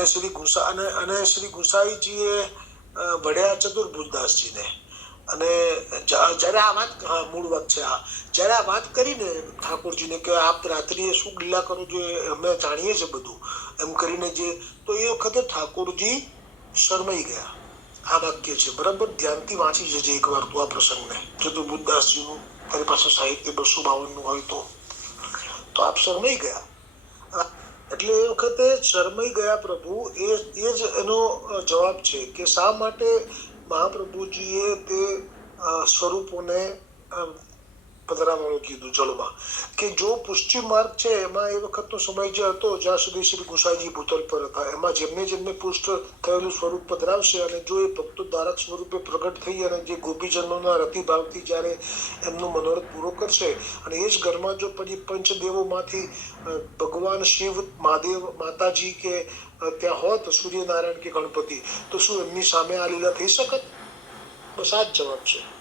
અને શ્રી ગુસા અને અને શ્રી ગુસાઈજીએ વઢ્યા ચતુર્ભુજદાસજીને અને જ્યારે આ વાત મૂળ વાત છે આ. જ્યારે આ વાત કરીને ઠાકોરજીને કે આપ રાત્રિએ શું લીલા કરો છો અમે જાણીએ છીએ બધું. એમ કરીને જે તો એ વખતે ઠાકોરજી શરમાઈ ગયા. આ વાક્ય છે. બરાબર? ધ્યાનથી વાંચી જજે એકવાર તું આ પ્રસંગને. ચતુર્ભુજદાસજીનું તારી પાસે સાહિત્ય બસો બાવનનું હોય તો. તો આપ શરમાઈ ગયા. એટલે એ વખતે શરમાઈ ગયા પ્રભુ. એ એ જ એનો જવાબ છે કે શા માટે મહાપ્રભુજીએ તે સ્વરૂપોને અ, કીધું જળમાં કે જો પુષ્ટિ માર્ગ છે એમાં એ વખતનો સમય જે હતો જ્યાં સુધી શ્રી ગુસાઈજી ભૂતલ પર હતા એમાં જેમને જેમને પુષ્ટ થયેલું સ્વરૂપ પધરાવશે અને જો એ ભક્તો ધારક સ્વરૂપે પ્રગટ થઈ અને જે ગોપીજનોના રતિભાવથી જ્યારે એમનું મનોરથ પૂરો કરશે અને એ જ ઘરમાં જો પછી પંચદેવોમાંથી ભગવાન શિવ મહાદેવ માતાજી કે ત્યાં હોત સૂર્યનારાયણ કે ગણપતિ તો શું એમની સામે આ લીલા થઈ શકત? બસ આ જ જવાબ છે.